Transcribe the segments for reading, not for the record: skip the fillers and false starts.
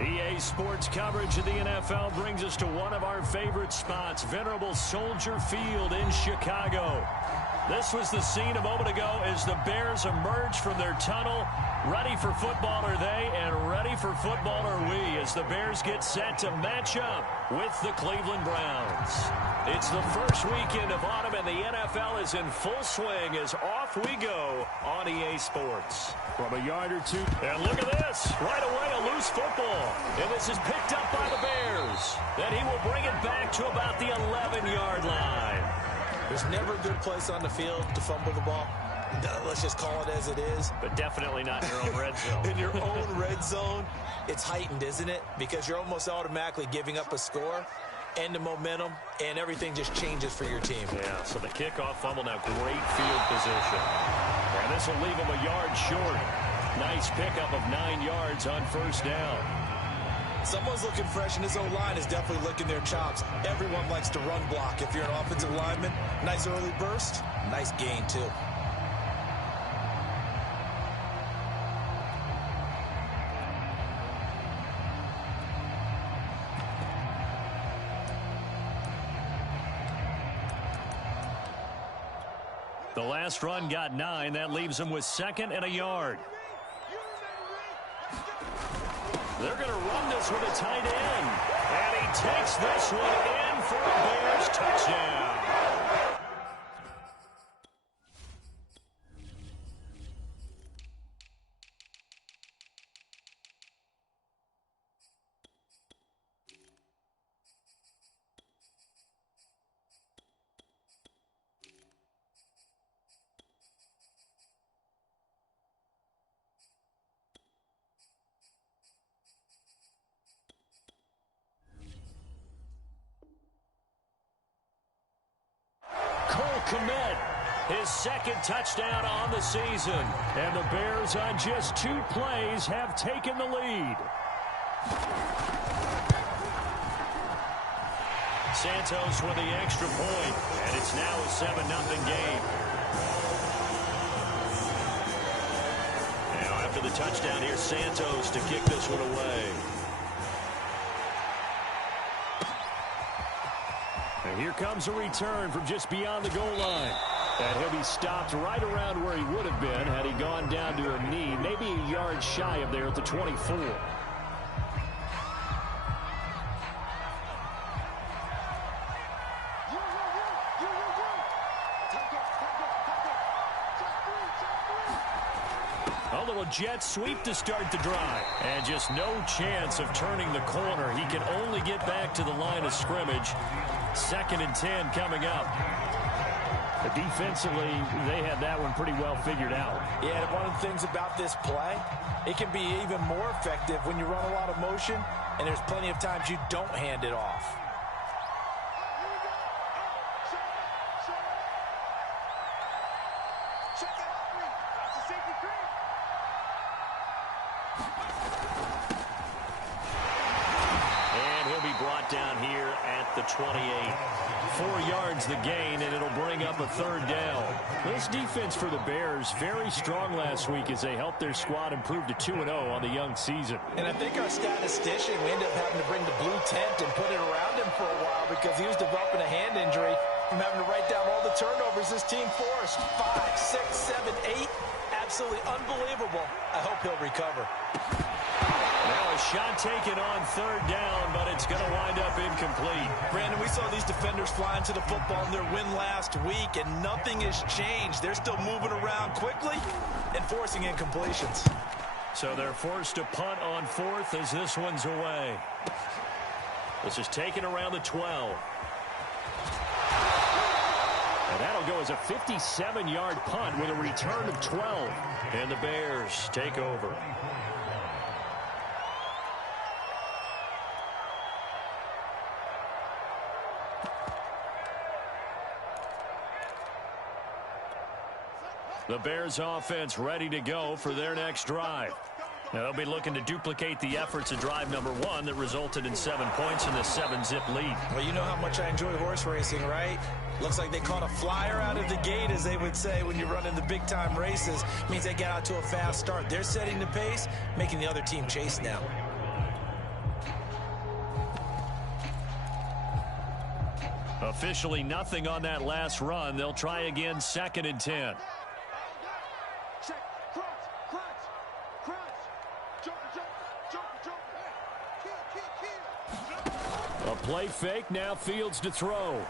EA Sports coverage of the NFL brings us to one of our favorite spots, venerable Soldier Field in Chicago. This was the scene a moment ago as the Bears emerged from their tunnel. Ready for football are they, and ready for football are we, as the Bears get set to match up with the Cleveland Browns. It's the first weekend of autumn, and the NFL is in full swing as off we go on EA Sports. From a yard or two, and look at this. Right away, a loose football. And this is picked up by the Bears. Then he will bring it back to about the 11-yard line. There's never a good place on the field to fumble the ball. Let's just call it as it is. But definitely not in your own red zone. In your own red zone, it's heightened, isn't it? Because you're almost automatically giving up a score and the momentum, and everything just changes for your team. Yeah, so the kickoff fumble now, great field position. And this will leave him a yard short. Nice pickup of 9 yards on first down. Someone's looking fresh, and his O-line is definitely licking their chops. Everyone likes to run block. If you're an offensive lineman, nice early burst, nice gain too. The last run got 9. That leaves him with 2nd and a yard. They're going to run this with a tight end. And he takes this one in for a Bears touchdown. His 2nd touchdown on the season. And the Bears on just 2 plays have taken the lead. Santos with the extra point, and it's now a 7-0 game. Now after the touchdown, here's Santos to kick this one away. And here comes a return from just beyond the goal line. And he'll be stopped right around where he would have been had he gone down to a knee, maybe a yard shy of there at the 24. A little jet sweep to start the drive. And just no chance of turning the corner. He can only get back to the line of scrimmage. 2nd and 10 coming up. But defensively, they had that one pretty well figured out. Yeah, and one of the things about this play, it can be even more effective when you run a lot of motion, and there's plenty of times you don't hand it off. And he'll be brought down here at the 28. 4 yards the gain, and it'll bring up a 3rd down. This defense for the Bears, very strong last week as they helped their squad improve to 2-0 on the young season. And I think our statistician, we ended up having to bring the blue tent and put it around him for a while because he was developing a hand injury from having to write down all the turnovers this team forced. 5, 6, 7, 8. Absolutely unbelievable. I hope he'll recover. Now a shot taken on 3rd down, but it's going to wind up incomplete. Brandon, we saw these defenders flying to the football in their win last week, and nothing has changed. They're still moving around quickly and forcing incompletions. So they're forced to punt on 4th as this one's away. This is taken around the 12. And that'll go as a 57-yard punt with a return of 12. And the Bears take over. The Bears offense ready to go for their next drive. Now they'll be looking to duplicate the efforts of drive number 1 that resulted in 7 points in the 7-zip lead. Well, you know how much I enjoy horse racing, right? Looks like they caught a flyer out of the gate, as they would say when you're running the big-time races. Means they get out to a fast start. They're setting the pace, making the other team chase now. Officially nothing on that last run. They'll try again, 2nd and 10. A play fake, now Fields to throw.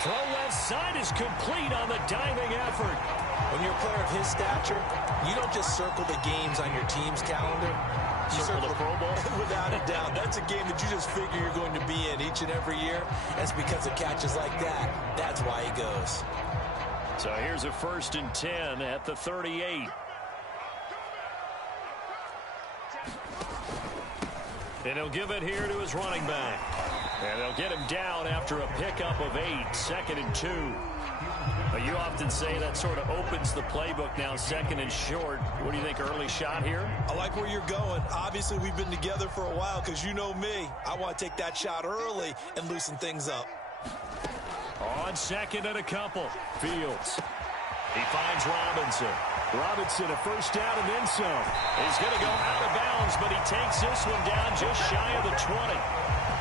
Throw left side is complete on the diving effort. When you're a player of his stature, you don't just circle the games on your team's calendar. You circle the Pro Bowl. Without a doubt. That's a game that you just figure you're going to be in each and every year. And it's because of catches like that. That's why he goes. So here's a 1st and 10 at the 38. And he'll give it here to his running back. And they'll get him down after a pickup of 8, 2nd and 2. But you often say that sort of opens the playbook now, 2nd and short. What do you think, early shot here? I like where you're going. Obviously, we've been together for a while because you know me. I want to take that shot early and loosen things up. On 2nd and a couple. Fields. He finds Robinson. Robinson, a 1st down and then some. He's going to go out of bounds, but he takes this one down just shy of the 20.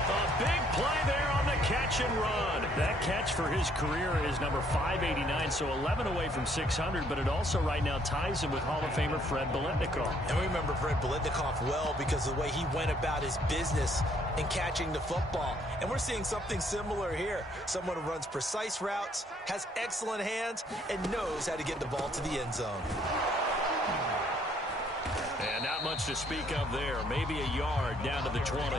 A big play there on the catch and run. That catch for his career is number 589, so 11 away from 600, but it also right now ties him with Hall of Famer Fred Biletnikoff. And we remember Fred Biletnikoff well because of the way he went about his business in catching the football. And we're seeing something similar here. Someone who runs precise routes, has excellent hands, and knows how to get the ball to the end zone. And not much to speak of there. Maybe a yard down to the 20.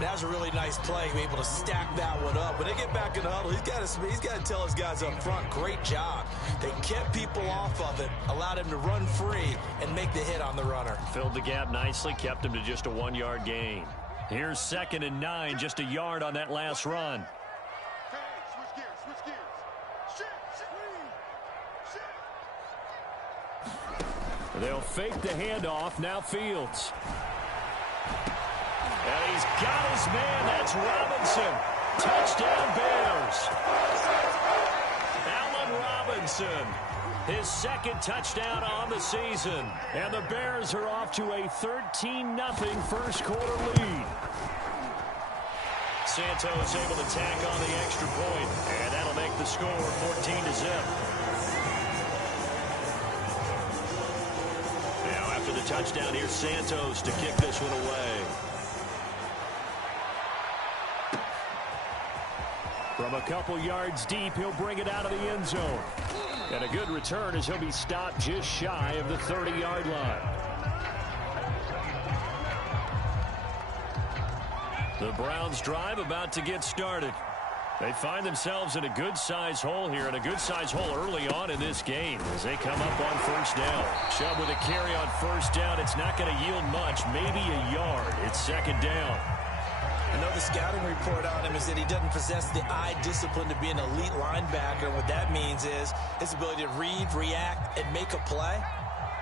That was a really nice play, able to stack that one up. When they get back in the huddle, he's got to tell his guys up front, great job. They kept people off of it, allowed him to run free and make the hit on the runner. Filled the gap nicely, kept him to just a 1-yard gain. Here's 2nd and 9, just a yard on that last run. They'll fake the handoff, now Fields. And he's got his man. That's Robinson. Touchdown Bears. Allen Robinson. His 2nd touchdown on the season. And the Bears are off to a 13-0 first quarter lead. Santos able to tack on the extra point. And that'll make the score 14-0. Now after the touchdown, here's Santos to kick this one away. From a couple yards deep, he'll bring it out of the end zone. And a good return as he'll be stopped just shy of the 30-yard line. The Browns drive about to get started. They find themselves in a good-sized hole here, and a good-sized hole early on in this game as they come up on 1st down. Chubb with a carry on 1st down. It's not going to yield much, maybe a yard. It's 2nd down. I know the scouting report on him is that he doesn't possess the eye discipline to be an elite linebacker. What that means is his ability to read, react, and make a play.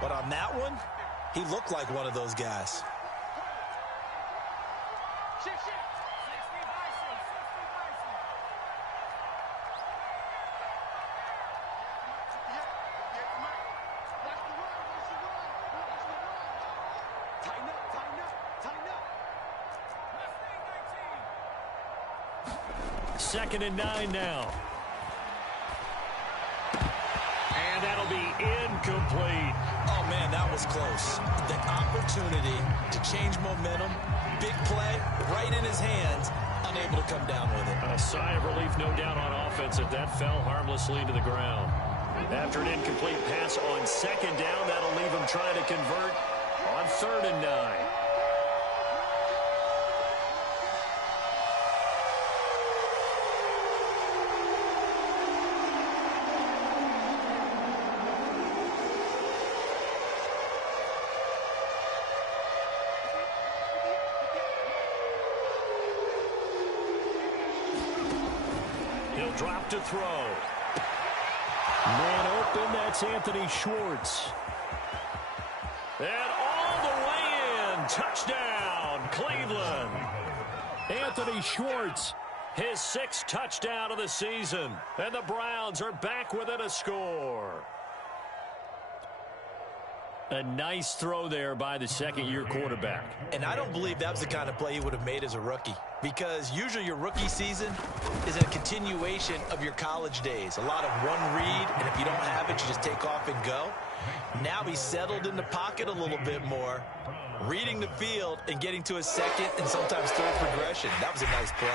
But on that one, he looked like one of those guys. Second and 9 now. And that'll be incomplete. Oh, man, that was close. The opportunity to change momentum, big play, right in his hands, unable to come down with it. A sigh of relief, no doubt, on offense if that fell harmlessly to the ground. After an incomplete pass on 2nd down, that'll leave him trying to convert on 3rd and 9. Drop to throw. Man open, that's Anthony Schwartz. And all the way in. Touchdown, Cleveland. Anthony Schwartz, his 6th touchdown of the season. And the Browns are back within a score. A nice throw there by the second-year quarterback. And I don't believe that was the kind of play he would have made as a rookie, because usually your rookie season is a continuation of your college days. A lot of one read, and if you don't have it, you just take off and go. Now he's settled in the pocket a little bit more, reading the field and getting to his second and sometimes third progression. That was a nice play.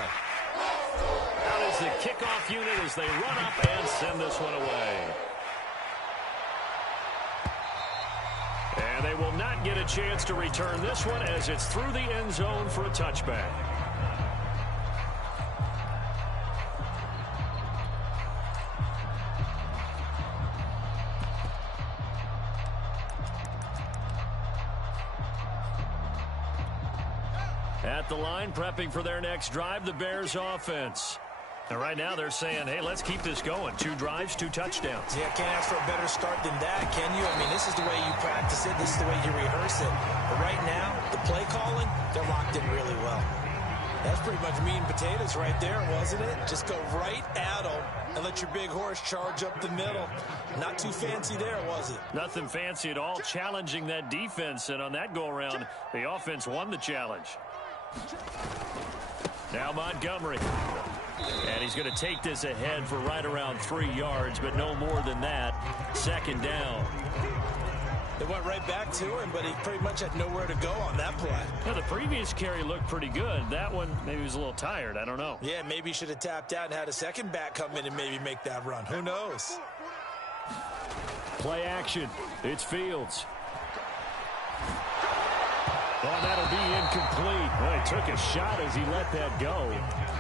Out is the kickoff unit as they run up and send this one away. And they will not get a chance to return this one as it's through the end zone for a touchback. At the line, prepping for their next drive, the Bears offense. And right now they're saying, hey, let's keep this going. 2 drives, 2 touchdowns. Yeah, can't ask for a better start than that, can you? I mean, this is the way you practice it. This is the way you rehearse it. But right now, the play calling, they're locked in really well. That's pretty much meat and potatoes right there, wasn't it? Just go right at them and let your big horse charge up the middle. Not too fancy there, was it? Nothing fancy at all, challenging that defense. And on that go-around, the offense won the challenge. Now Montgomery. And he's going to take this ahead for right around 3 yards, but no more than that. Second down. They went right back to him, but he pretty much had nowhere to go on that play. Well, the previous carry looked pretty good. That one, maybe he was a little tired. I don't know. Yeah, maybe he should have tapped out and had a second back come in and maybe make that run. Who knows? Play action. It's Fields. Oh, that'll be incomplete. Well, he took a shot as he let that go.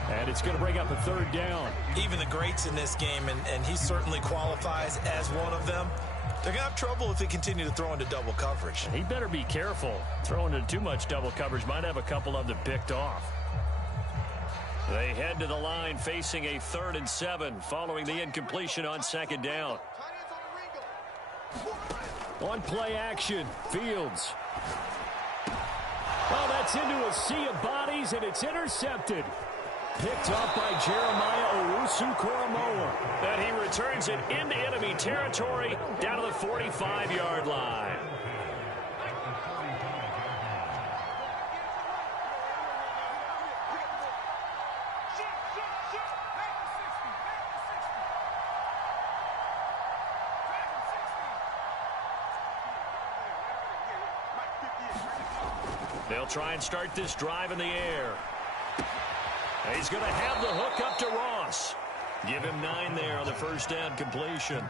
And it's going to bring up a 3rd down. Even the greats in this game, and he certainly qualifies as one of them, they're going to have trouble if they continue to throw into double coverage. He better be careful. Throwing into too much double coverage might have a couple of them picked off. They head to the line facing a 3rd and 7 following the incompletion on 2nd down. On play action, Fields. Oh, that's into a sea of bodies, and it's intercepted. Picked up by Jeremiah Owusu-Koramoah. And he returns it into enemy territory down to the 45-yard line. They'll try and start this drive in the air. He's going to have the hook up to Ross. Give him 9 there on the first down completion.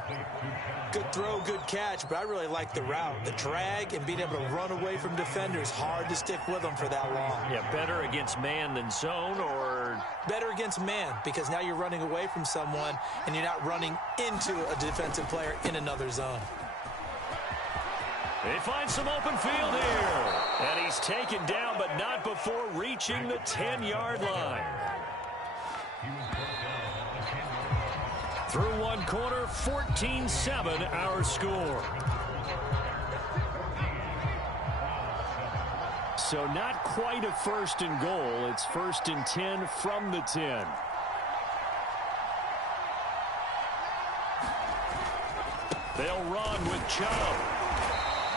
Good throw, good catch, but I really like the route. The drag and being able to run away from defenders. Hard to stick with them for that long. Yeah, better against man than zone, or? Better against man, because now you're running away from someone and you're not running into a defensive player in another zone. They find some open field here. And he's taken down, but not before reaching the 10-yard line. Through one quarter, 14-7 our score. So not quite a 1st and goal. It's 1st and 10 from the 10. They'll run with Chubb.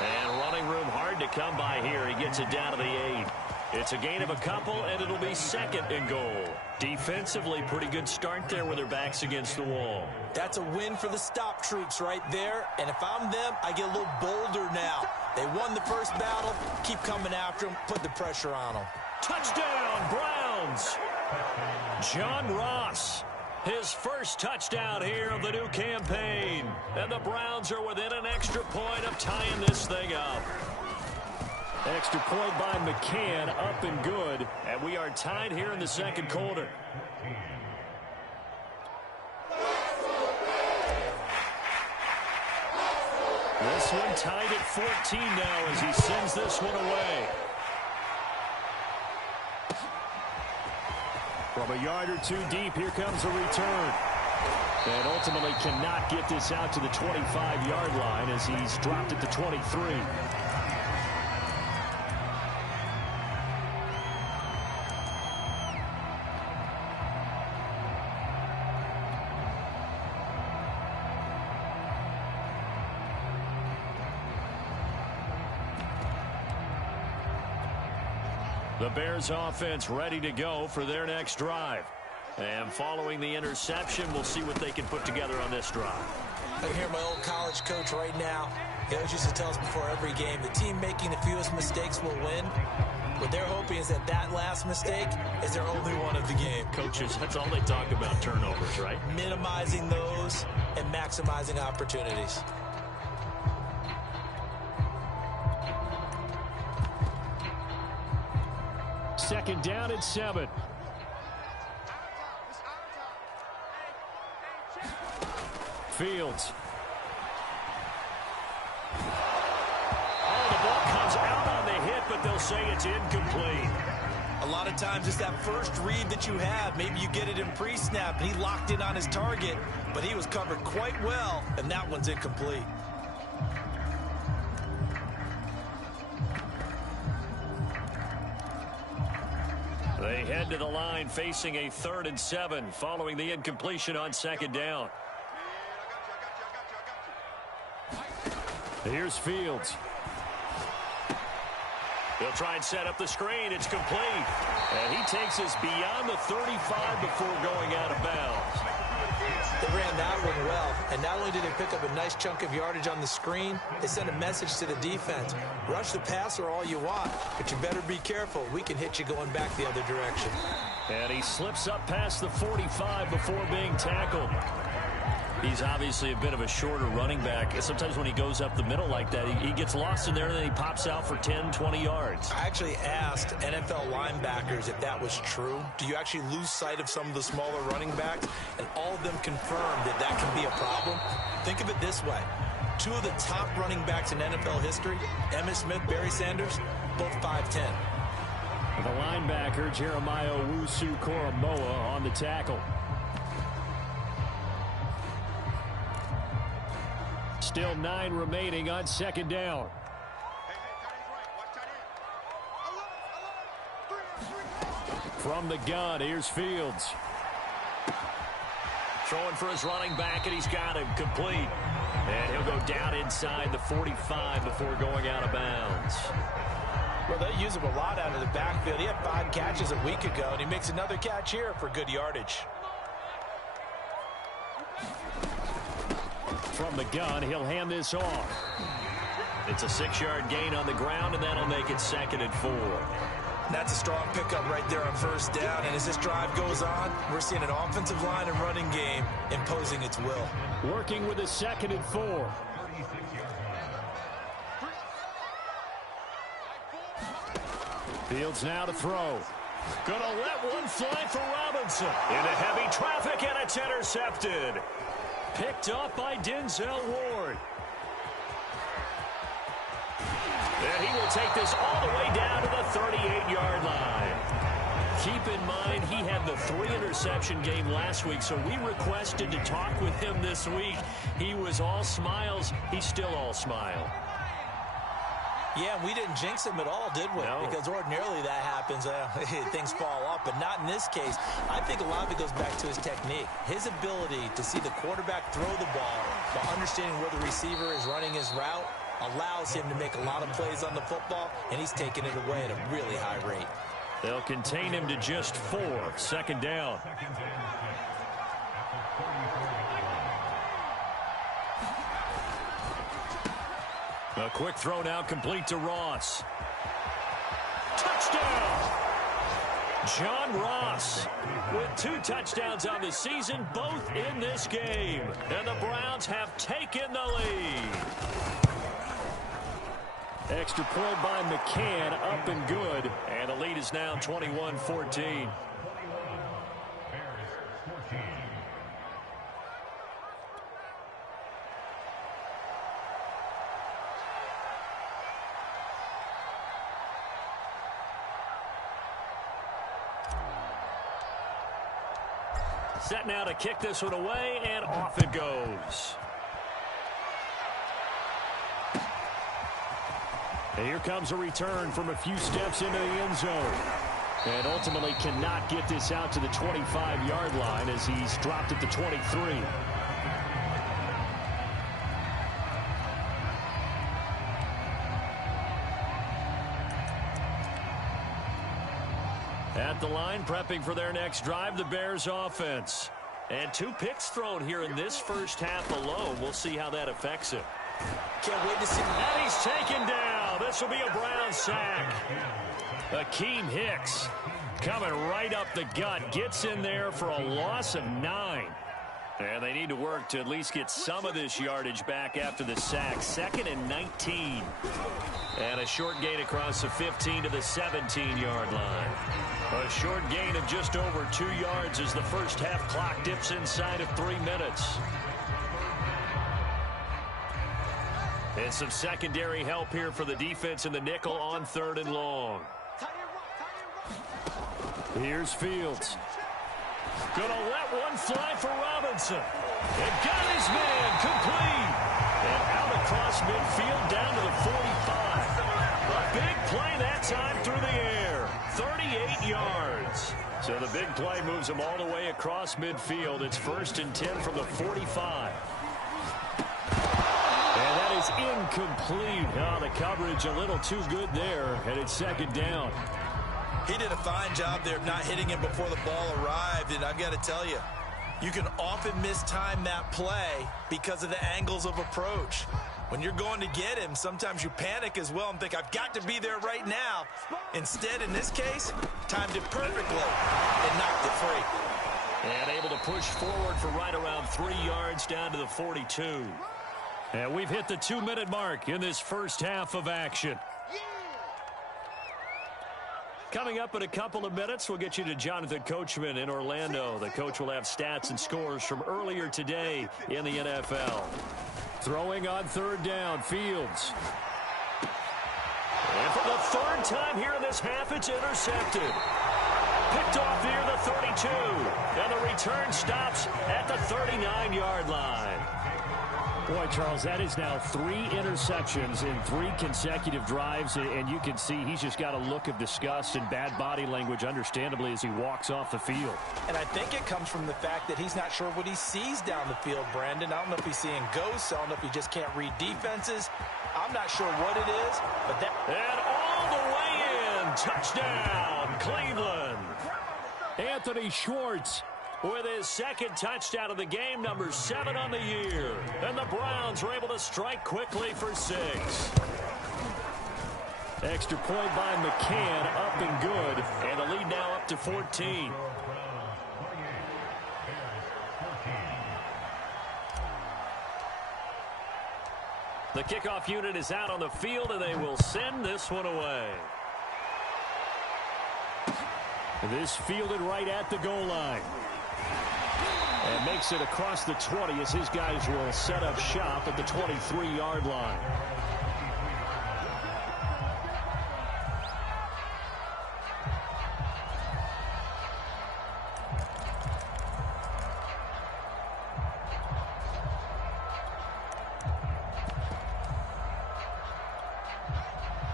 And running room hard to come by here. He gets it down to the 8. It's a gain of a couple, and it'll be 2nd and goal. Defensively, pretty good start there with their backs against the wall. That's a win for the stop troops right there. And if I'm them, I get a little bolder now. They won the first battle. Keep coming after them. Put the pressure on them. Touchdown, Browns. John Ross. His first touchdown here of the new campaign. And the Browns are within an extra point of tying this thing up. Extra point by McCann, up and good. And we are tied here in the 2nd quarter. This one tied at 14 now as he sends this one away. From a yard or 2 deep, here comes a return. And ultimately cannot get this out to the 25-yard line as he's dropped at the 23. The Bears offense ready to go for their next drive. And following the interception, we'll see what they can put together on this drive. I can hear my old college coach right now. He always used to tell us before every game, the team making the fewest mistakes will win. What they're hoping is that that last mistake is their only one of the game. Coaches, that's all they talk about, turnovers, right? Minimizing those and maximizing opportunities. Second down and 7. Fields. Oh, the ball comes out on the hit, but they'll say it's incomplete. A lot of times it's that first read that you have. Maybe you get it in pre-snap, and he locked in on his target, but he was covered quite well, and that one's incomplete. They head to the line facing a 3rd and 7 following the incompletion on second down. Here's Fields. They'll try and set up the screen. It's complete. And he takes us beyond the 35 before going out of bounds. They ran that one well, and not only did they pick up a nice chunk of yardage on the screen, they sent a message to the defense. Rush the passer all you want, but you better be careful. We can hit you going back the other direction. And he slips up past the 45 before being tackled. He's obviously a bit of a shorter running back. Sometimes when he goes up the middle like that, he gets lost in there, and then he pops out for 10, 20 yards. I actually asked NFL linebackers if that was true. Do you actually lose sight of some of the smaller running backs? And all of them confirmed that that can be a problem. Think of it this way. 2 of the top running backs in NFL history, Emmitt Smith, Barry Sanders, both 5'10". The linebacker, Jeremiah Owusu-Koramoah, on the tackle. Still 9 remaining on second down. From the gun, here's Fields. Throwing for his running back, and he's got him complete. And he'll go down inside the 45 before going out of bounds. Well, they use him a lot out of the backfield. He had 5 catches a week ago, and he makes another catch here for good yardage. From the gun, he'll hand this off. It's a 6-yard gain on the ground, and that'll make it 2nd and 4. That's a strong pickup right there on first down. And as this drive goes on, we're seeing an offensive line and running game imposing its will. Working with a 2nd and 4. Fields now to throw. Gonna let one fly for Robinson. Into heavy traffic, and it's intercepted. Picked up by Denzel Ward. And he will take this all the way down to the 38-yard line. Keep in mind, he had the 3-interception game last week, so we requested to talk with him this week. He was all smiles. He's still all smile. Yeah, we didn't jinx him at all, did we? No. Because ordinarily that happens. Things fall off, but not in this case. I think a lot of it goes back to his technique. His ability to see the quarterback throw the ball while understanding where the receiver is running his route allows him to make a lot of plays on the football, and he's taking it away at a really high rate. They'll contain him to just 4. 2nd down. A quick throw now complete to Ross. Touchdown! John Ross with 2 touchdowns on the season, both in this game. And the Browns have taken the lead. Extra point by McCann, up and good. And the lead is now 21-14. Set now to kick this one away, and off it goes. And here comes a return from a few steps into the end zone. And ultimately cannot get this out to the 25-yard line as he's dropped at the 23. At the line, prepping for their next drive, the Bears offense. And 2 picks thrown here in this first half alone. We'll see how that affects him. Can't wait to see. And he's taken down. This will be a Brown sack. Akeem Hicks coming right up the gut. Gets in there for a loss of 9. And they need to work to at least get some of this yardage back after the sack. 2nd and 19. And a short gain across the 15 to the 17-yard line. A short gain of just over 2 yards as the first half clock dips inside of 3 minutes. And some secondary help here for the defense in the nickel on 3rd and long. Here's Fields. Gonna let one fly for Robinson. And got his man complete. And out across midfield down to the 45. A big play that time through the air. 38 yards. So the big play moves him all the way across midfield. It's 1st and 10 from the 45. And that is incomplete. Oh, the coverage a little too good there. And it's 2nd down. He did a fine job there of not hitting him before the ball arrived. And I've got to tell you, you can often mistime that play because of the angles of approach. When you're going to get him, sometimes you panic as well and think, I've got to be there right now. Instead, in this case, timed it perfectly and knocked it free. And able to push forward for right around 3 yards down to the 42. And we've hit the 2-minute mark in this first half of action. Coming up in a couple of minutes, we'll get you to Jonathan Coachman in Orlando. The coach will have stats and scores from earlier today in the NFL. Throwing on 3rd down, Fields. And for the 3rd time here in this half, it's intercepted. Picked off near the 32. And the return stops at the 39-yard line. Boy, Charles, that is now 3 interceptions in 3 consecutive drives, and you can see he's just got a look of disgust and bad body language, understandably, as he walks off the field. And I think it comes from the fact that he's not sure what he sees down the field, Brandon. I don't know if he's seeing ghosts. I don't know if he just can't read defenses. I'm not sure what it is, but that... And all the way in, touchdown, Cleveland. Anthony Schwartz with his 2nd touchdown of the game, number 7 on the year. And the Browns were able to strike quickly for 6. Extra point by McCann, up and good. And the lead now up to 14. The kickoff unit is out on the field, and they will send this one away. This fielded right at the goal line. And makes it across the 20 as his guys will set up shop at the 23-yard line.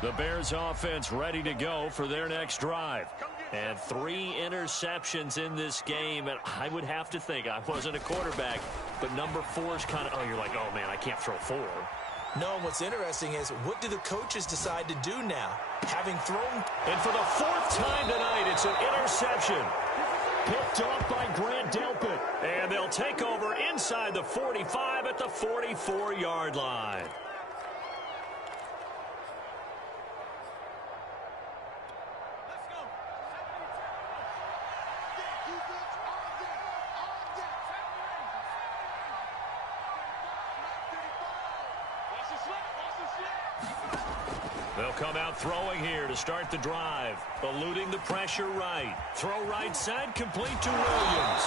The Bears offense ready to go for their next drive. And 3 interceptions in this game. And I would have to think, I wasn't a quarterback, but number 4 is kind of, oh, you're like, oh, man, I can't throw 4. No, what's interesting is, what do the coaches decide to do now? Having thrown... And for the 4th time tonight, it's an interception. Picked off by Grant Delpit. And they'll take over inside the 45 at the 44-yard line. They'll come out throwing here to start the drive. Eluding the pressure right. Throw right side, complete to Williams.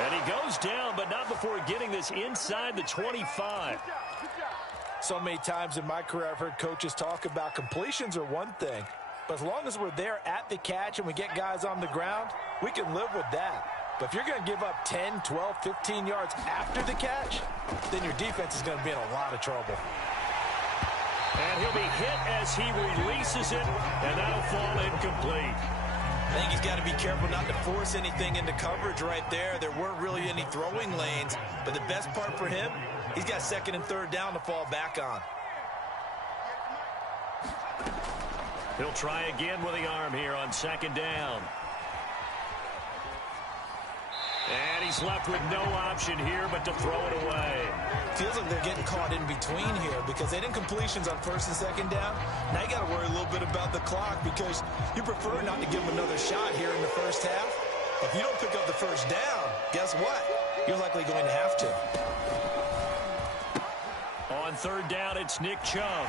And he goes down, but not before getting this inside the 25. So many times in my career I've heard coaches talk about completions are one thing. But as long as we're there at the catch and we get guys on the ground, we can live with that. But if you're going to give up 10, 12, 15 yards after the catch, then your defense is going to be in a lot of trouble. And he'll be hit as he releases it, and that'll fall incomplete. I think he's got to be careful not to force anything into coverage right there. There weren't really any throwing lanes, but the best part for him, he's got 2nd and 3rd down to fall back on. He'll try again with the arm here on 2nd down. And he's left with no option here but to throw it away. Feels like they're getting caught in between here because they didn't completions on first and second down. Now you got to worry a little bit about the clock because you prefer not to give them another shot here in the first half. If you don't pick up the first down, guess what? You're likely going to have to. On third down, it's Nick Chubb.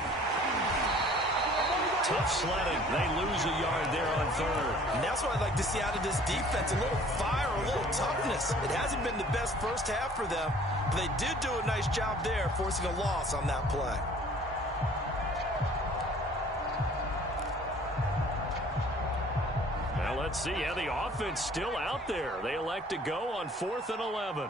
Tough sledding. They lose a yard there on third. And that's what I'd like to see out of this defense. A little fire, a little toughness. It hasn't been the best first half for them, but they did do a nice job there forcing a loss on that play. Now let's see how the offense still out there. They elect to go on 4th and 11.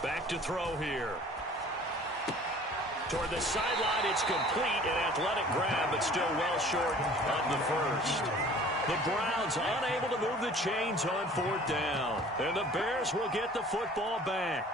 Back to throw here. Toward the sideline, it's complete. An athletic grab, but still well short of the first. The Browns unable to move the chains on 4th down. And the Bears will get the football back.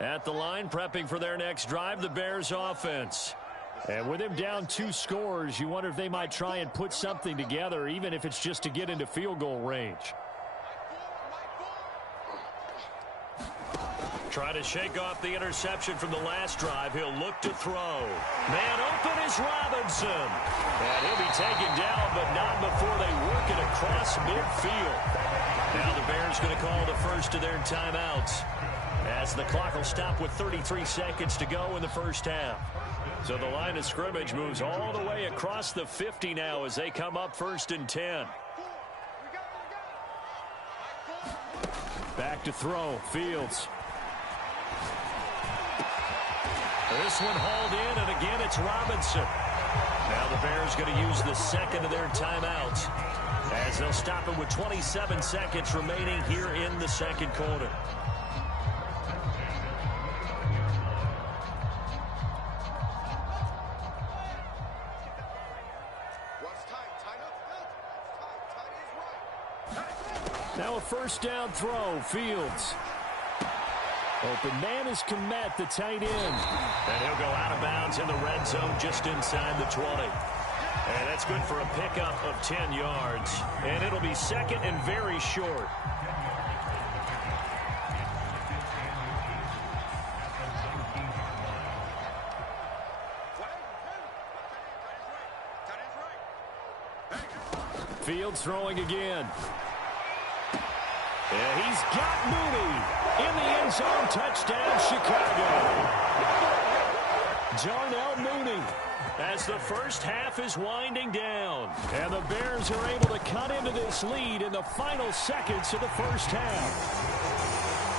At the line, prepping for their next drive, the Bears offense. And with him down 2 scores, you wonder if they might try and put something together, even if it's just to get into field goal range. Try to shake off the interception from the last drive. He'll look to throw. Man open is Robinson. And he'll be taken down, but not before they work it across midfield. Now the Bears going to call the first of their timeouts, as the clock will stop with 33 seconds to go in the first half. So the line of scrimmage moves all the way across the 50 now as they come up 1st and 10. Back to throw. Fields. This one hauled in, and again it's Robinson. Now the Bears going to use the second of their timeouts, as they'll stop it with 27 seconds remaining here in the second quarter. Now a first down throw. Fields. Open man is Kmet, the tight end. And he'll go out of bounds in the red zone just inside the 20. And that's good for a pickup of 10 yards. And it'll be second and very short. Fields throwing again. And he's got Mooney in the end zone. Touchdown, Chicago. Darnell Mooney, as the first half is winding down. And the Bears are able to cut into this lead in the final seconds of the first half.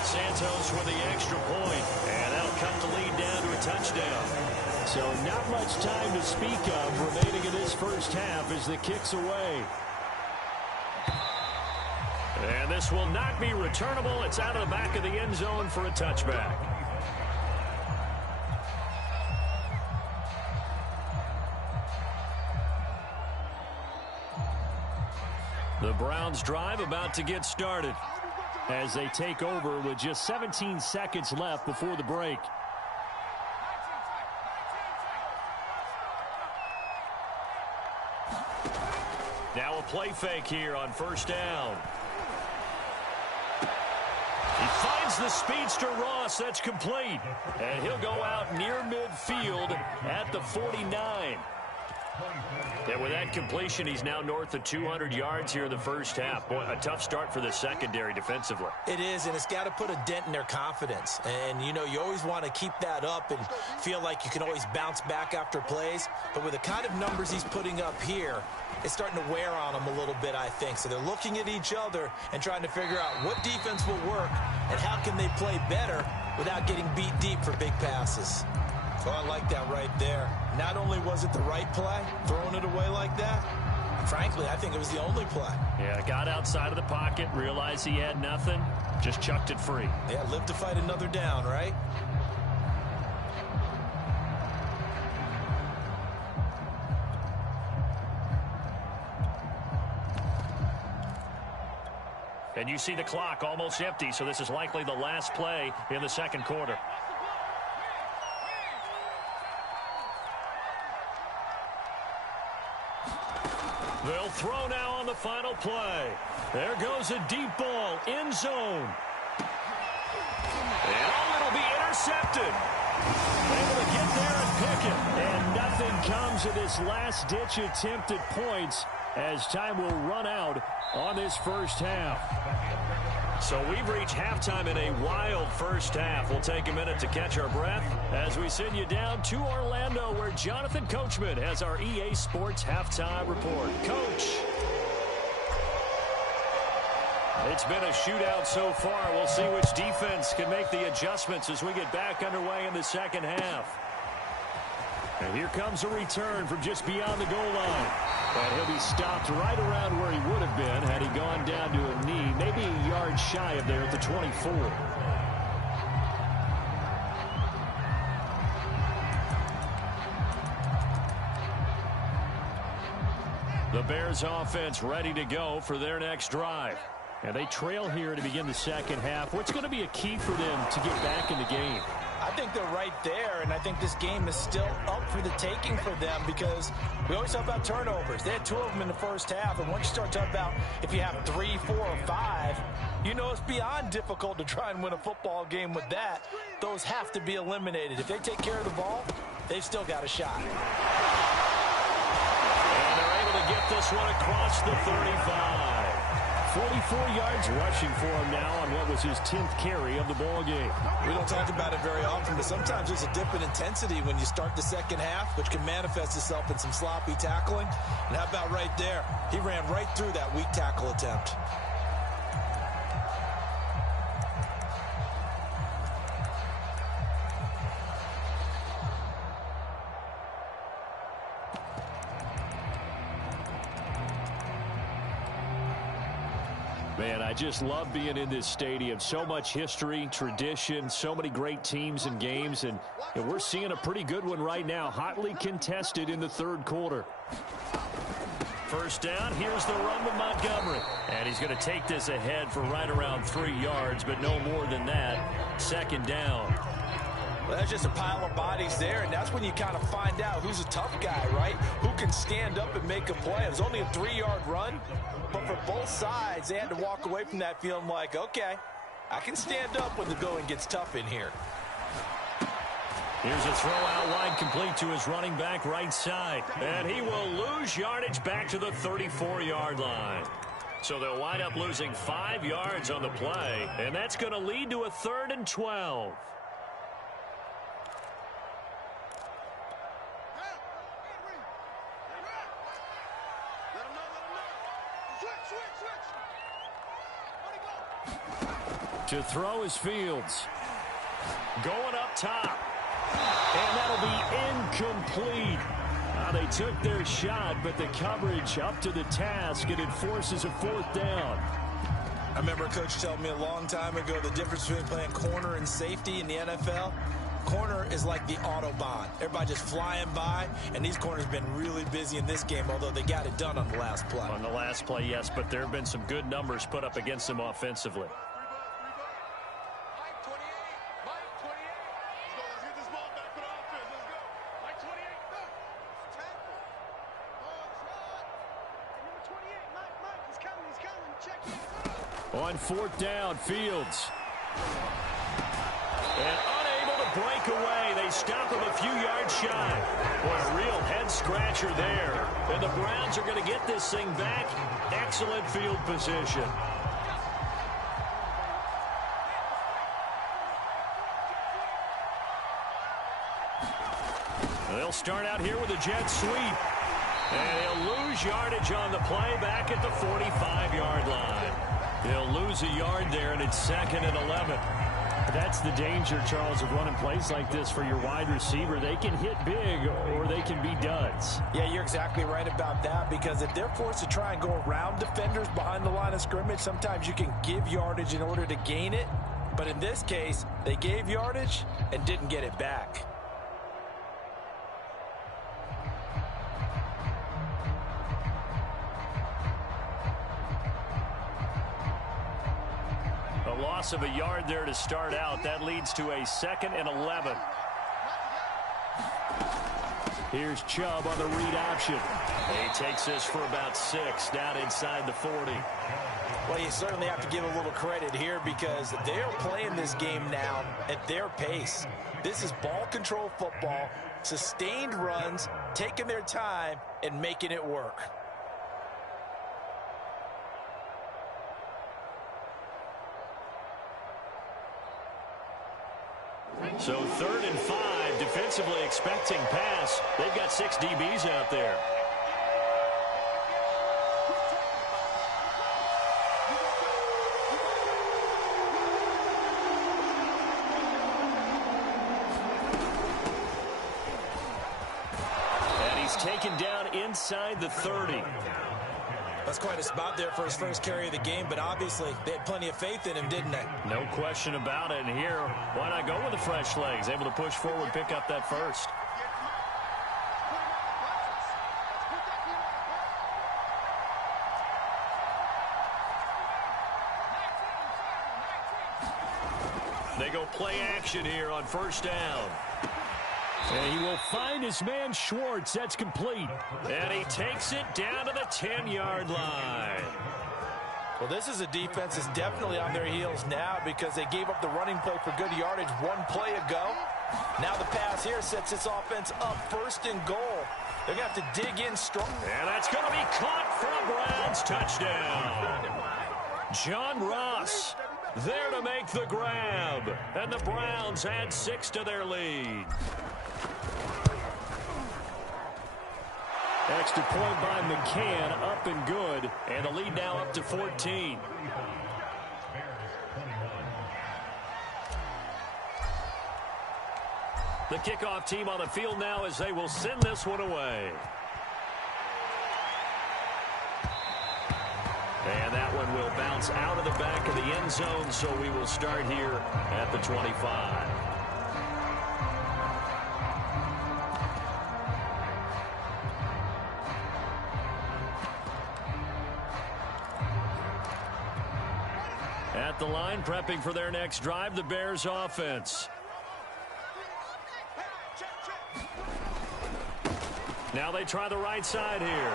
Santos with the extra point, and that'll cut the lead down to a touchdown. So not much time to speak of remaining in this first half as the kick's away. And this will not be returnable. It's out of the back of the end zone for a touchback. The Browns drive about to get started as they take over with just 17 seconds left before the break. Now a play fake here on first down. He finds the speedster Ross. That's complete. And he'll go out near midfield at the 49. And with that completion, he's now north of 200 yards here in the first half. Boy, a tough start for the secondary defensively. It is, and it's got to put a dent in their confidence. And, you know, you always want to keep that up and feel like you can always bounce back after plays. But with the kind of numbers he's putting up here, it's starting to wear on them a little bit, I think. So they're looking at each other and trying to figure out what defense will work and how can they play better without getting beat deep for big passes. Oh, I like that right there. Not only was it the right play, throwing it away like that, Frankly, I think it was the only play. Yeah, got outside of the pocket, realized he had nothing, just chucked it free. Yeah, live to fight another down, right? And you see the clock almost empty, so this is likely the last play in the second quarter. They'll throw now on the final play. There goes a deep ball, end zone. And it'll be intercepted. Able to get there and pick it. And nothing comes of this last-ditch attempt at points as time will run out on this first half. So we've reached halftime in a wild first half. We'll take a minute to catch our breath as we send you down to Orlando, where Jonathan Coachman has our EA Sports halftime report. Coach. It's been a shootout so far. We'll see which defense can make the adjustments as we get back underway in the second half. And here comes a return from just beyond the goal line. And he'll be stopped right around where he would have been had he gone down to a knee, maybe a yard shy of there at the 24. The Bears offense ready to go for their next drive. And they trail here to begin the second half. What's going to be a key for them to get back in the game? I think they're right there, and I think this game is still up for the taking for them because we always talk about turnovers. They had 2 of them in the first half, and once you start talking about if you have 3, 4, or 5, you know it's beyond difficult to try and win a football game with that. Those have to be eliminated. If they take care of the ball, they've still got a shot. And they're able to get this one across the 35. 44 yards rushing for him now on what was his 10th carry of the ball game. We don't talk about it very often, but sometimes there's a dip in intensity when you start the second half, which can manifest itself in some sloppy tackling. And how about right there? He ran right through that weak tackle attempt. Man, I just love being in this stadium. So much history, tradition, so many great teams and games, and we're seeing a pretty good one right now, hotly contested in the third quarter. First down, here's the run with Montgomery. And he's going to take this ahead for right around 3 yards, but no more than that. Second down. Well, that's just a pile of bodies there, and that's when you kind of find out who's a tough guy, right? Who can stand up and make a play. It was only a 3-yard run, but for both sides, they had to walk away from that feeling like, okay, I can stand up when the going gets tough in here. Here's a throw out wide, complete to his running back right side. And he will lose yardage back to the 34-yard line. So they'll wind up losing 5 yards on the play, and that's going to lead to a 3rd and 12. To throw is Fields. Going up top. And that'll be incomplete. They took their shot, but the coverage up to the task, and it forces a 4th down. I remember a coach telling me a long time ago the difference between playing corner and safety in the NFL. Corner is like the Autobahn. Everybody just flying by, and these corners have been really busy in this game, although they got it done on the last play. On the last play, yes, but there have been some good numbers put up against them offensively. On 4th down, Fields. And unable to break away. They stop him a few yards shy. Boy, a real head-scratcher there. And the Browns are going to get this thing back. Excellent field position. They'll start out here with a jet sweep. And he'll lose yardage on the play back at the 45-yard line. He'll lose a yard there, and it's 2nd and 11. That's the danger, Charles, of running plays like this for your wide receiver. They can hit big or they can be duds. Yeah, you're exactly right about that, because if they're forced to try and go around defenders behind the line of scrimmage, sometimes you can give yardage in order to gain it. But in this case, they gave yardage and didn't get it back. A loss of a yard there to start out. That leads to a 2nd and 11. Here's Chubb on the read option. He takes this for about 6 down inside the 40. Well, you certainly have to give a little credit here, because they're playing this game now at their pace. This is ball control football, sustained runs, taking their time and making it work. So 3rd and 5, defensively expecting pass. They've got 6 DBs out there. And he's taken down inside the 30. That's quite a spot there for his first carry of the game, but obviously they had plenty of faith in him, didn't they? No question about it. And here, why not go with the fresh legs? Able to push forward, pick up that first. They go play action here on 1st down. And he will find his man Schwartz. That's complete. And he takes it down to the 10-yard line. Well, this is a defense that's definitely on their heels now, because they gave up the running play for good yardage one play ago. Now the pass here sets this offense up 1st and goal. They're going to have to dig in strong. And that's going to be caught for a Browns touchdown. John Ross there to make the grab. And the Browns add 6 to their lead. Extra point by McCann, up and good. And the lead now up to 14. The kickoff team on the field now as they will send this one away. And that one will bounce out of the back of the end zone, so we will start here at the 25. At the line, prepping for their next drive, the Bears offense. Now they try the right side here.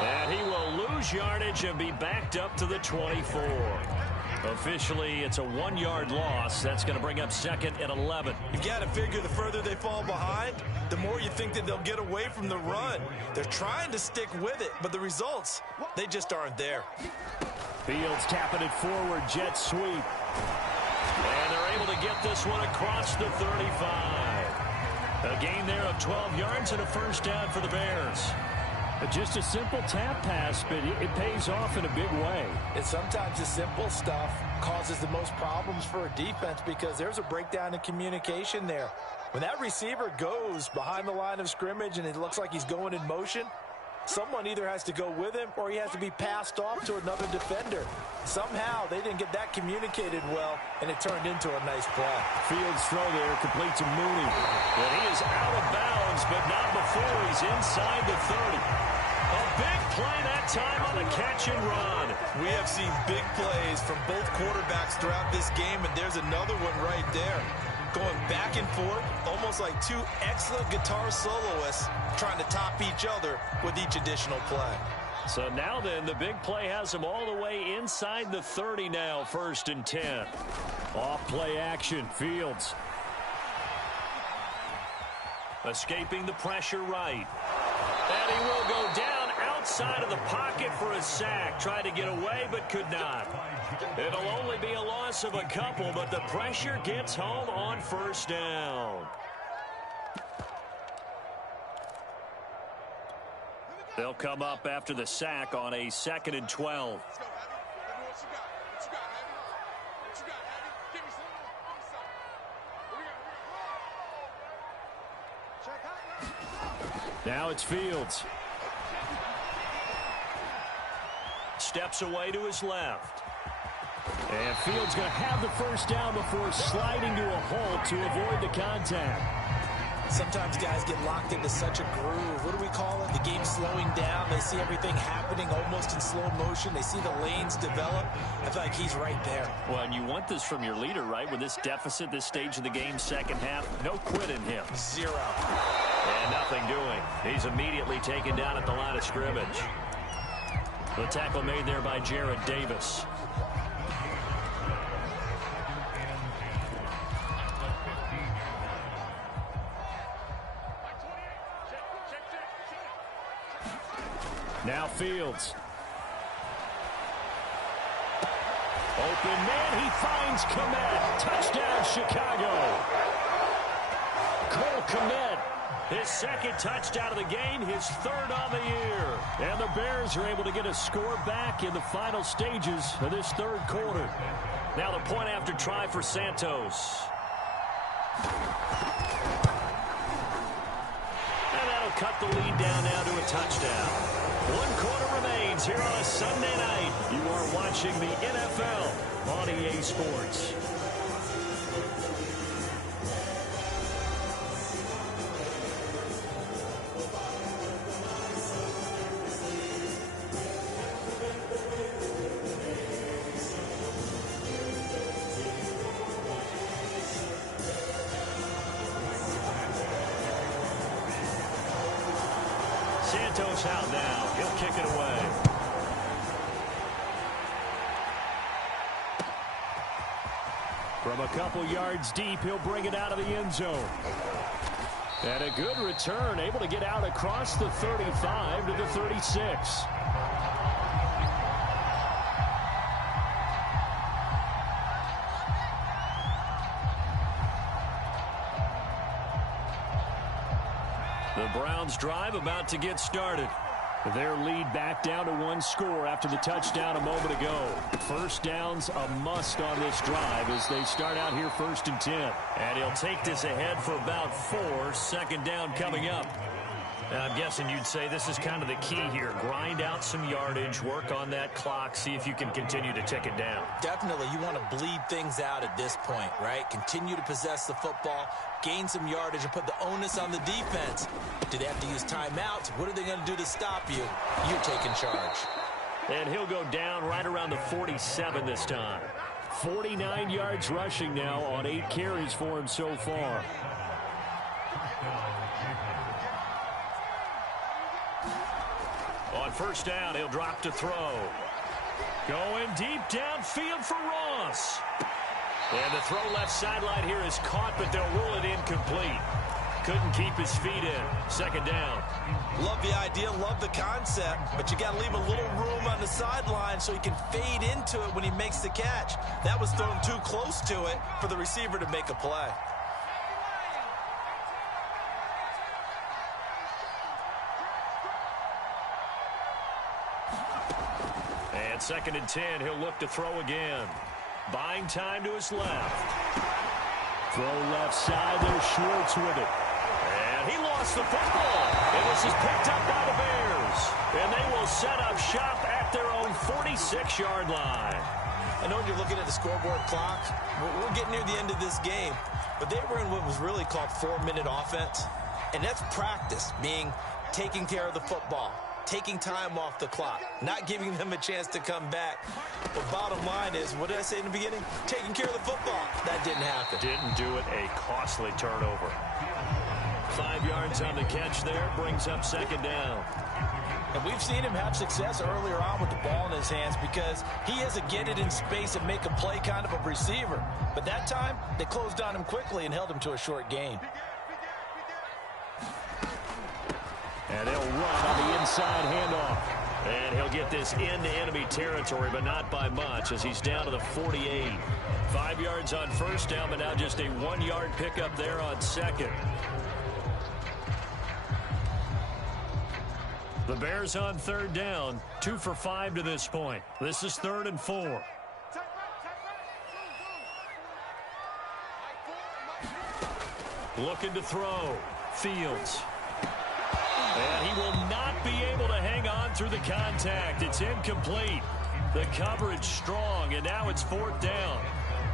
And he will lose yardage and be backed up to the 24. Officially, it's a 1-yard loss. That's going to bring up 2nd and 11. You've got to figure the further they fall behind, the more you think that they'll get away from the run. They're trying to stick with it, but the results, they just aren't there. Fields tapping it forward, jet sweep. And they're able to get this one across the 35. A gain there of 12 yards and a 1st down for the Bears. Just a simple tap pass, but it pays off in a big way. And sometimes the simple stuff causes the most problems for a defense, because there's a breakdown in communication there. When that receiver goes behind the line of scrimmage and it looks like he's going in motion, someone either has to go with him or he has to be passed off to another defender. Somehow they didn't get that communicated well, and it turned into a nice play. Fields throw there, complete to Mooney. And he is out of bounds, but not before he's inside the 30. A big play that time on the catch and run. We have seen big plays from both quarterbacks throughout this game, and there's another one right there. Going back and forth, almost like two excellent guitar soloists trying to top each other with each additional play. So now then, the big play has him all the way inside the 30 now, 1st and 10. Off play action, Fields. Escaping the pressure right. And he will go down outside of the pocket for a sack. Tried to get away, but could not. It'll only be a loss of a couple, but the pressure gets home on 1st down. They'll come up after the sack on a 2nd and 12. Now it's Fields. Steps away to his left. And Fields going to have the first down before sliding to a halt to avoid the contact. Sometimes guys get locked into such a groove. What do we call it? The game's slowing down. They see everything happening almost in slow motion. They see the lanes develop. I feel like he's right there. Well, and you want this from your leader, right? With this deficit, this stage of the game, second half, no quit in him. Zero. And nothing doing. He's immediately taken down at the line of scrimmage. The tackle made there by Jared Davis. Now Fields. Open man, he finds Kmet. Touchdown, Chicago. Cole Kmet, his second touchdown of the game, his third on the year. And the Bears are able to get a score back in the final stages of this third quarter. Now the point after try for Santos. And that'll cut the lead down now to a touchdown. 1 quarter remains here on a Sunday night. You are watching the NFL on EA Sports. Santos out now. He'll kick it away. From a couple yards deep, he'll bring it out of the end zone. And a good return, able to get out across the 35 to the 36. The Browns drive about to get started. Their lead back down to 1 score after the touchdown a moment ago. First down's a must on this drive as they start out here 1st and 10. And he'll take this ahead for about 4. Second down coming up. I'm guessing you'd say this is kind of the key here. Grind out some yardage, work on that clock, see if you can continue to tick it down. Definitely, you want to bleed things out at this point, right? Continue to possess the football, gain some yardage, and put the onus on the defense. Do they have to use timeouts? What are they going to do to stop you? You're taking charge. And he'll go down right around the 47 this time. 49 yards rushing now on 8 carries for him so far. On first down, he'll drop to throw. Going deep downfield for Ross. And the throw left sideline here is caught, but they'll rule it incomplete. Couldn't keep his feet in. Second down. Love the idea, love the concept, but you got to leave a little room on the sideline so he can fade into it when he makes the catch. That was thrown too close to it for the receiver to make a play. And 2nd and 10, he'll look to throw again. Buying time to his left. Throw left side, there's Schwartz with it. And he lost the football. And this is picked up by the Bears. And they will set up shop at their own 46-yard line. I know you're looking at the scoreboard clock. We're getting near the end of this game. But they were in what was really called 4-minute offense. And that's practice, meaning taking care of the football, taking time off the clock, not giving them a chance to come back. But bottom line is, what did I say in the beginning? Taking care of the football. That didn't happen. Didn't do it. A costly turnover. 5 yards on the catch there. Brings up 2nd down. And we've seen him have success earlier on with the ball in his hands because he has a get it in space and make a play kind of a receiver. But that time, they closed on him quickly and held him to a short gain. And they'll run on the inside handoff. And he'll get this into enemy territory, but not by much as he's down to the 48. 5 yards on first down, but now just a 1-yard pickup there on second. The Bears on third down, 2 for 5 to this point. This is 3rd and 4. Looking to throw. Fields. And he will not be able to hang on through the contact. It's incomplete. The coverage strong, and now it's 4th down.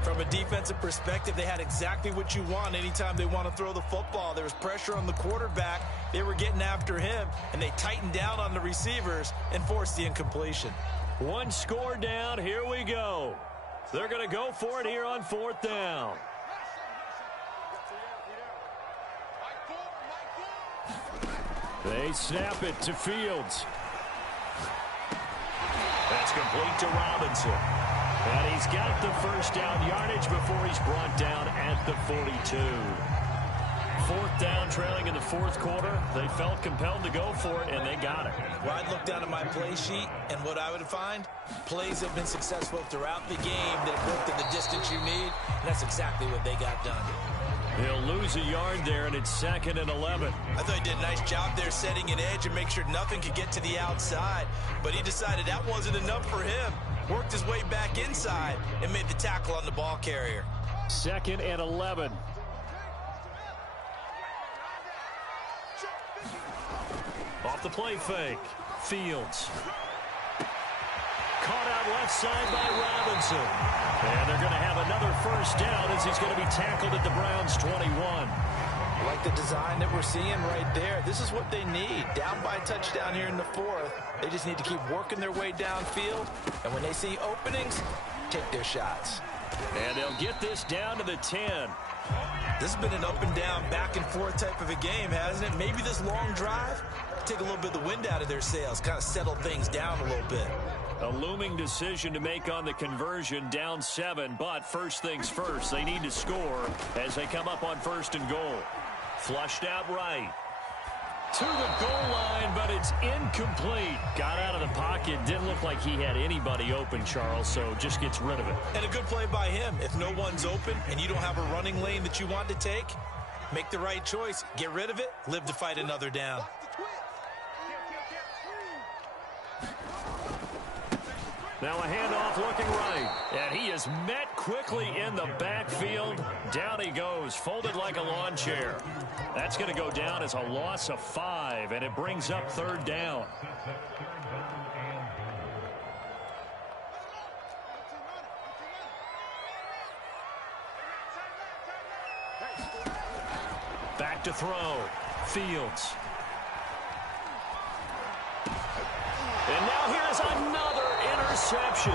From a defensive perspective, they had exactly what you want anytime they want to throw the football. There was pressure on the quarterback. They were getting after him, and they tightened down on the receivers and forced the incompletion. One score down. Here we go. They're going to go for it here on 4th down. They snap it to Fields. That's complete to Robinson. And he's got the first down yardage before he's brought down at the 42. 4th down, trailing in the 4th quarter. They felt compelled to go for it, and they got it. Well, I'd look down at my play sheet, and what I would find, plays have been successful throughout the game that have worked at the distance you need, and that's exactly what they got done. He'll lose a yard there, and it's 2nd and 11. I thought he did a nice job there setting an edge and make sure nothing could get to the outside, but he decided that wasn't enough for him. Worked his way back inside and made the tackle on the ball carrier. 2nd and 11. Off the play fake. Fields. Caught out left side by Robinson. And they're going to have another first down as he's going to be tackled at the Browns' 21. Like the design that we're seeing right there. This is what they need. Down by a touchdown here in the 4th. They just need to keep working their way downfield. And when they see openings, take their shots. And they'll get this down to the 10. This has been an up and down, back and forth type of a game, hasn't it? Maybe this long drive, take a little bit of the wind out of their sails, kind of settle things down a little bit. A looming decision to make on the conversion, down 7, but first things first, they need to score as they come up on 1st and goal. Flushed out right. To the goal line, but it's incomplete. Got out of the pocket. Didn't look like he had anybody open, Charles, so just gets rid of it. And a good play by him. If no one's open and you don't have a running lane that you want to take, make the right choice. Get rid of it. Live to fight another down. Now a handoff looking right. And he is met quickly in the backfield. Down he goes, folded like a lawn chair. That's going to go down as a loss of 5, and it brings up 3rd down. Back to throw. Fields. And now here's another interception.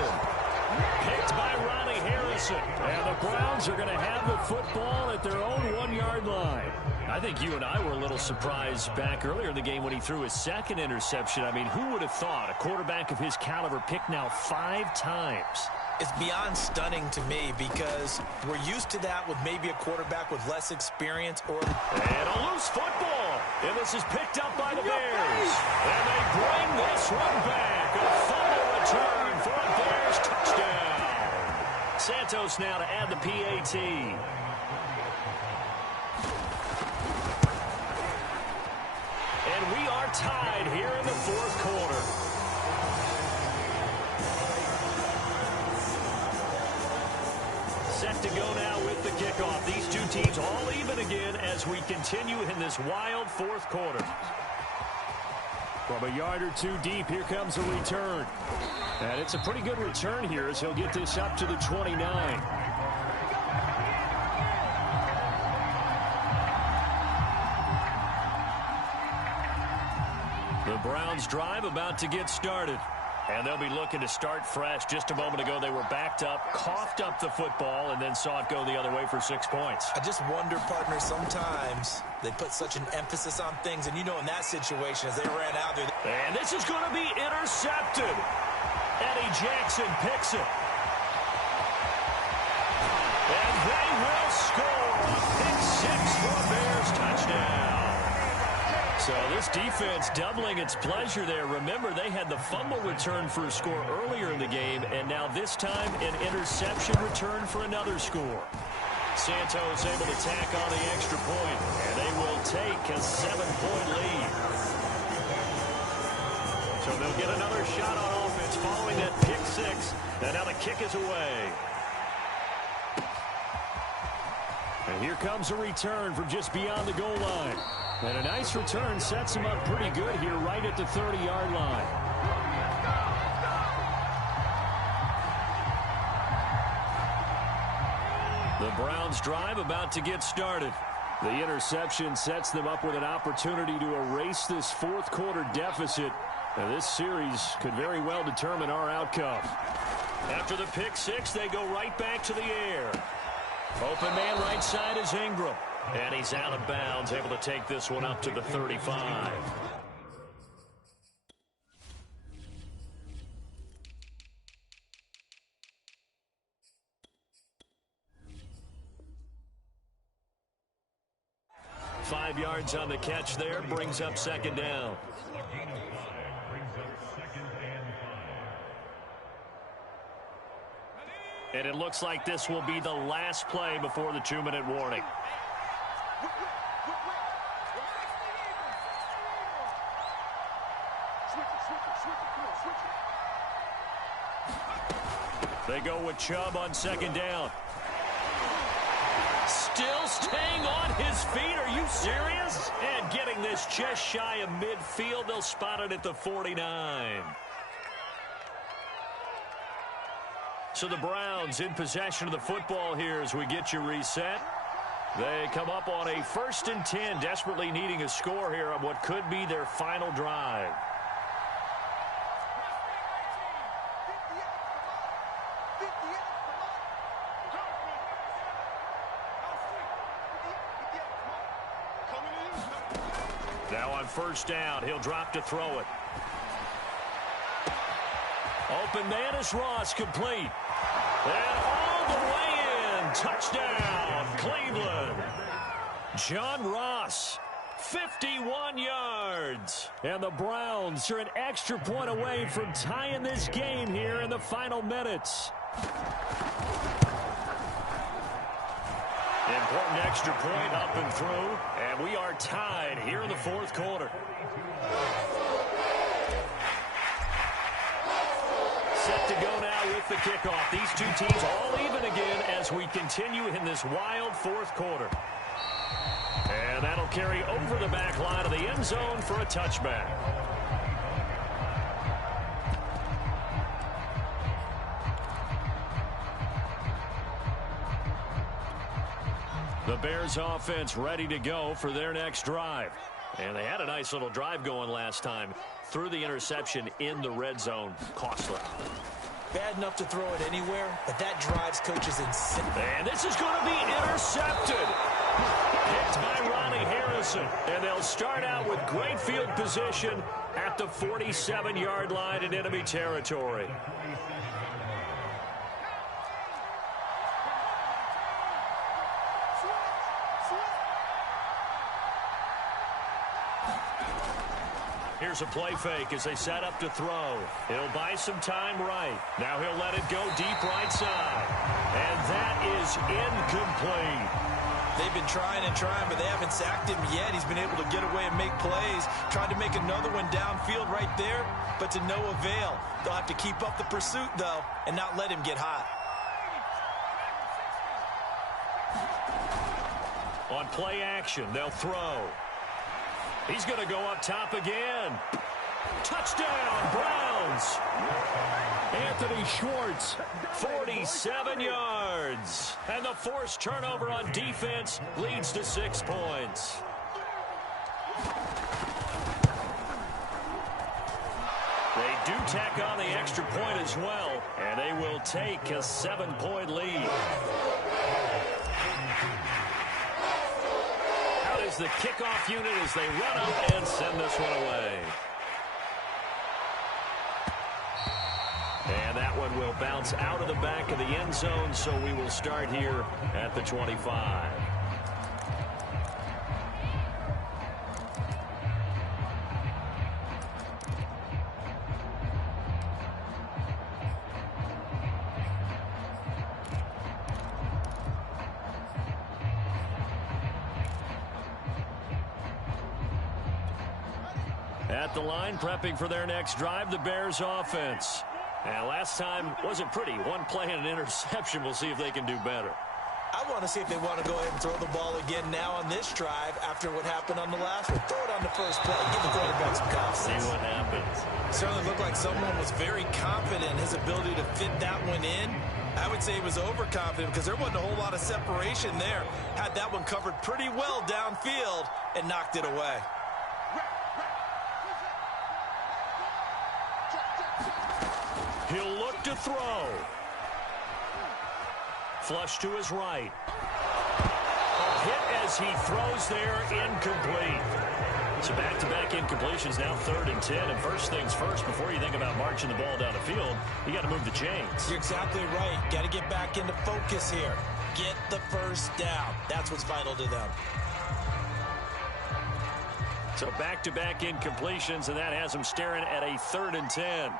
Picked by Ronnie Harrison. And the Browns are going to have the football at their own 1-yard line. I think you and I were a little surprised back earlier in the game when he threw his 2nd interception. I mean, who would have thought a quarterback of his caliber picked now 5 times? It's beyond stunning to me because we're used to that with maybe a quarterback with less experience or... And a loose football. And this is picked up by the Bears. And they bring this one back. A fumble return for a Bears touchdown. Santos now to add the PAT. And we are tied here in the 4th quarter. Set to go now with the kickoff. These two teams all even again as we continue in this wild 4th quarter. From a yard or 2 deep, here comes a return. And it's a pretty good return here as he'll get this up to the 29. The Browns drive about to get started. And they'll be looking to start fresh. Just a moment ago, they were backed up, coughed up the football, and then saw it go the other way for 6 points. I just wonder, partner, sometimes they put such an emphasis on things. And you know in that situation, as they ran out there. And this is going to be intercepted. Eddie Jackson picks it. And they will score a pick 6 for a Bears touchdown. So this defense doubling its pleasure there. Remember, they had the fumble return for a score earlier in the game, and now this time an interception return for another score. Santos able to tack on the extra point, and they will take a 7-point lead. So they'll get another shot on offense following that pick 6, and now the kick is away. And here comes a return from just beyond the goal line. And a nice return sets him up pretty good here right at the 30-yard line. The Browns drive about to get started. The interception sets them up with an opportunity to erase this fourth quarter deficit. And this series could very well determine our outcome. After the pick six, they go right back to the air. Open man right side is Ingram. And he's out of bounds, able to take this one up to the 35. Five yards on the catch there, brings up second down. And it looks like this will be the last play before the 2-minute warning. They go with Chubb on second down. Still staying on his feet. Are you serious? And getting this just shy of midfield. They'll spot it at the 49. So the Browns in possession of the football here as we get you reset. They come up on a 1st and 10, desperately needing a score here on what could be their final drive. Now on first down, he'll drop to throw it. Open man is Ross, complete. And all the way in. Touchdown, Cleveland. John Ross, 51 yards. And the Browns are an extra point away from tying this game here in the final minutes. Important extra point up and through. And we are tied here in the fourth quarter. Set to go now with the kickoff. These two teams all even again as we continue in this wild fourth quarter. And that'll carry over the back line of the end zone for a touchback. The Bears offense ready to go for their next drive. And they had a nice little drive going last time. Threw the interception in the red zone. Costly. Bad enough to throw it anywhere, but that drives coaches insane. And this is going to be intercepted. Picked by Ronnie Harrison. And they'll start out with great field position at the 47-yard line in enemy territory. Here's a play fake as they set up to throw. He'll buy some time right. Now he'll let it go deep right side. And that is incomplete. They've been trying and trying, but they haven't sacked him yet. He's been able to get away and make plays. Tried to make another one downfield right there, but to no avail. They'll have to keep up the pursuit, though, and not let him get hot. On play action, they'll throw. He's going to go up top again. Touchdown, Browns. Anthony Schwartz, 47 yards. And the forced turnover on defense leads to 6 points. They do tack on the extra point as well, and they will take a 7-point lead. The kickoff unit as they run up and send this one away. And that one will bounce out of the back of the end zone, so we will start here at the 25. At the line, prepping for their next drive, the Bears offense. And last time wasn't pretty. One play and an interception. We'll see if they can do better. I want to see if they want to go ahead and throw the ball again now on this drive after what happened on the last one. Throw it on the first play. Give the quarterback some confidence. See what happens. Certainly looked like someone was very confident in his ability to fit that one in. I would say he was overconfident because there wasn't a whole lot of separation there. Had that one covered pretty well downfield and knocked it away. He'll look to throw. Flush to his right. A hit as he throws there, incomplete. So back-to-back incompletions, now 3rd and 10. And first things first, before you think about marching the ball down the field, you got to move the chains. You're exactly right. Got to get back into focus here. Get the first down. That's what's vital to them. So back-to-back incompletions, and that has them staring at a 3rd and 10.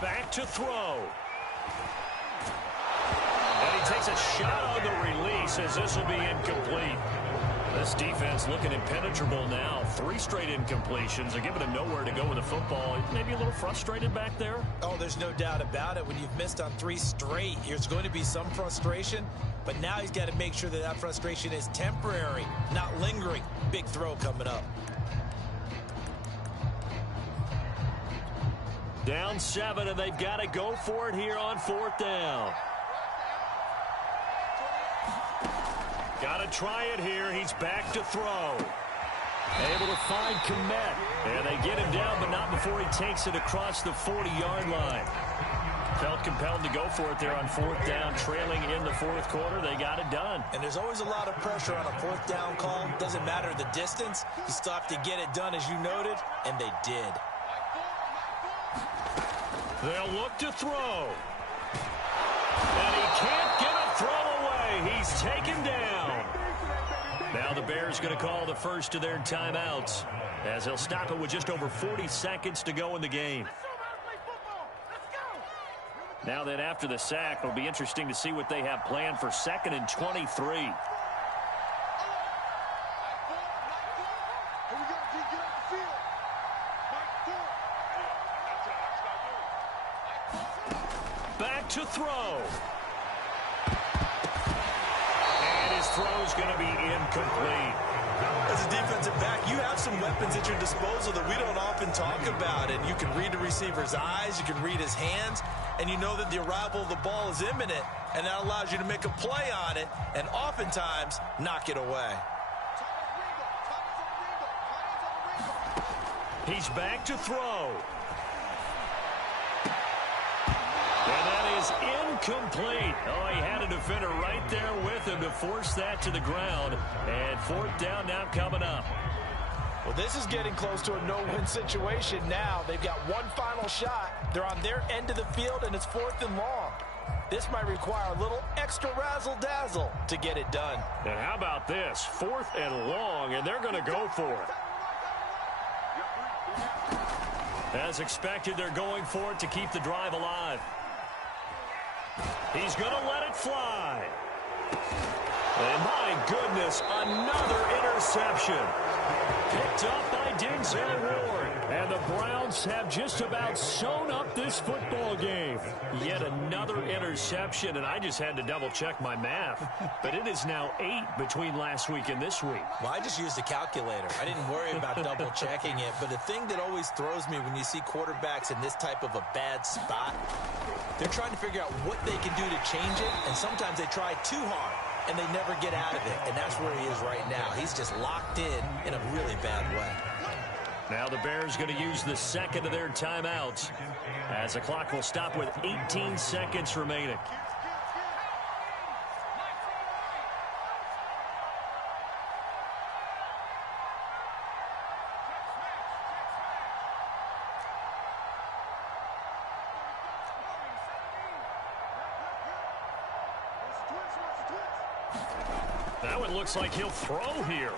Back to throw. And he takes a shot on the release as this will be incomplete. This defense looking impenetrable now. 3 straight incompletions. They're giving him nowhere to go with the football. Maybe a little frustrated back there? Oh, there's no doubt about it. When you've missed on 3 straight, there's going to be some frustration. But now he's got to make sure that that frustration is temporary, not lingering. Big throw coming up. Down 7, and they've got to go for it here on 4th down. Got to try it here. He's back to throw. Able to find Komet. And they get him down, but not before he takes it across the 40-yard line. Felt compelled to go for it there on 4th down, trailing in the 4th quarter. They got it done. And there's always a lot of pressure on a 4th down call. Doesn't matter the distance. You still have to get it done, as you noted, and they did. They'll look to throw. And he can't get a throw away. He's taken down. Now the Bears going to call the first of their timeouts as they'll stop it with just over 40 seconds to go in the game. Now that after the sack, it'll be interesting to see what they have planned for 2nd and 23. Back to throw. And his throw's going to be incomplete. As a defensive back, you have some weapons at your disposal that we don't often talk about. And you can read the receiver's eyes, you can read his hands, and you know that the arrival of the ball is imminent, and that allows you to make a play on it and oftentimes knock it away. He's back to throw. And that is incomplete. Oh, he had a defender right there with him to force that to the ground. And 4th down now coming up. Well, this is getting close to a no-win situation now. They've got one final shot. They're on their end of the field, and it's 4th and long. This might require a little extra razzle-dazzle to get it done. And how about this? 4th and long, and they're going to go for it. As expected, they're going for it to keep the drive alive. He's going to let it fly. And my goodness, another interception. Picked up by Denzel Ward. And the Browns have just about sewn up this football game. Yet another interception, and I just had to double-check my math. But it is now 8 between last week and this week. Well, I just used a calculator. I didn't worry about double-checking it. But the thing that always throws me when you see quarterbacks in this type of a bad spot, they're trying to figure out what they can do to change it, and sometimes they try too hard, and they never get out of it. And that's where he is right now. He's just locked in a really bad way. Now the Bears going to use the 2nd of their timeouts as the clock will stop with 18 seconds remaining. That one looks like he'll throw here.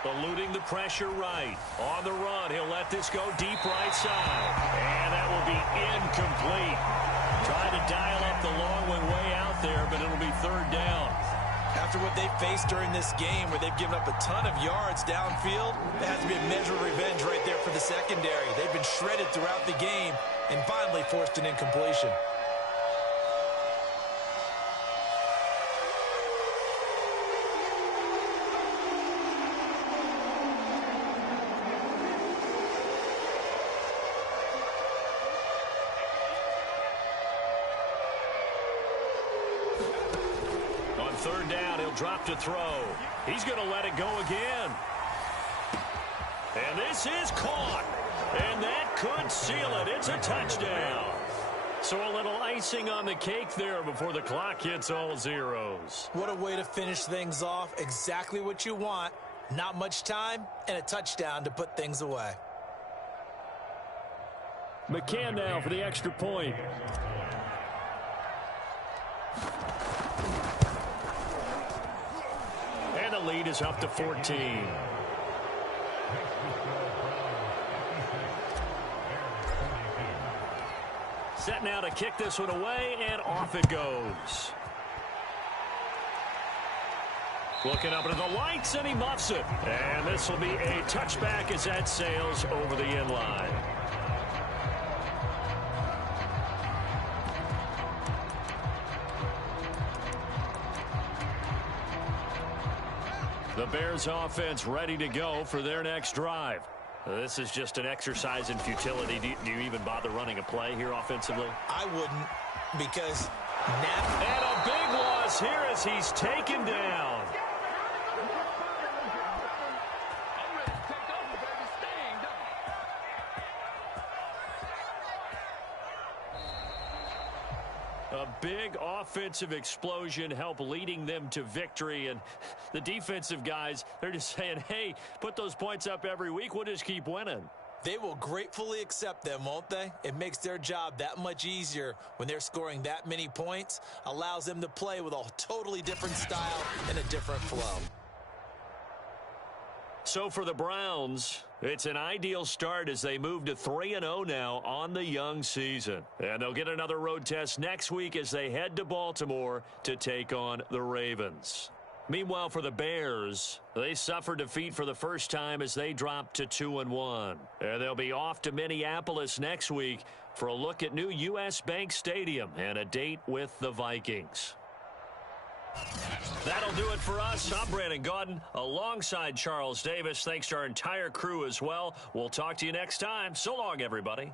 Eluding the pressure right. On the run, he'll let this go deep right side. And that will be incomplete. Trying to dial up the long one way out there, but it'll be third down. After what they faced during this game where they've given up a ton of yards downfield, there has to be a measure of revenge right there for the secondary. They've been shredded throughout the game and finally forced an incompletion. Third down, he'll drop to throw. He's going to let it go again. And this is caught. And that could seal it. It's a touchdown. So a little icing on the cake there before the clock hits all zeros. What a way to finish things off. Exactly what you want. Not much time and a touchdown to put things away. McCann now for the extra point. And the lead is up to 14. Set now to kick this one away, and off it goes. Looking up into the lights, and he muffs it. And this will be a touchback as that sails over the end line. The Bears offense ready to go for their next drive. This is just an exercise in futility. Do you even bother running a play here offensively? I wouldn't, because and a big loss here as he's taken down. A big offensive explosion helped leading them to victory. And the defensive guys, they're just saying, hey, put those points up every week. We'll just keep winning. They will gratefully accept them, won't they? It makes their job that much easier when they're scoring that many points. Allows them to play with a totally different style and a different flow. So for the Browns, it's an ideal start as they move to 3-0 now on the young season. And they'll get another road test next week as they head to Baltimore to take on the Ravens. Meanwhile, for the Bears, they suffered defeat for the first time as they dropped to 2-1. And they'll be off to Minneapolis next week for a look at new U.S. Bank Stadium and a date with the Vikings. That'll do it for us. I'm Brandon Gaudin alongside Charles Davis. Thanks to our entire crew as well. We'll talk to you next time. So long, everybody.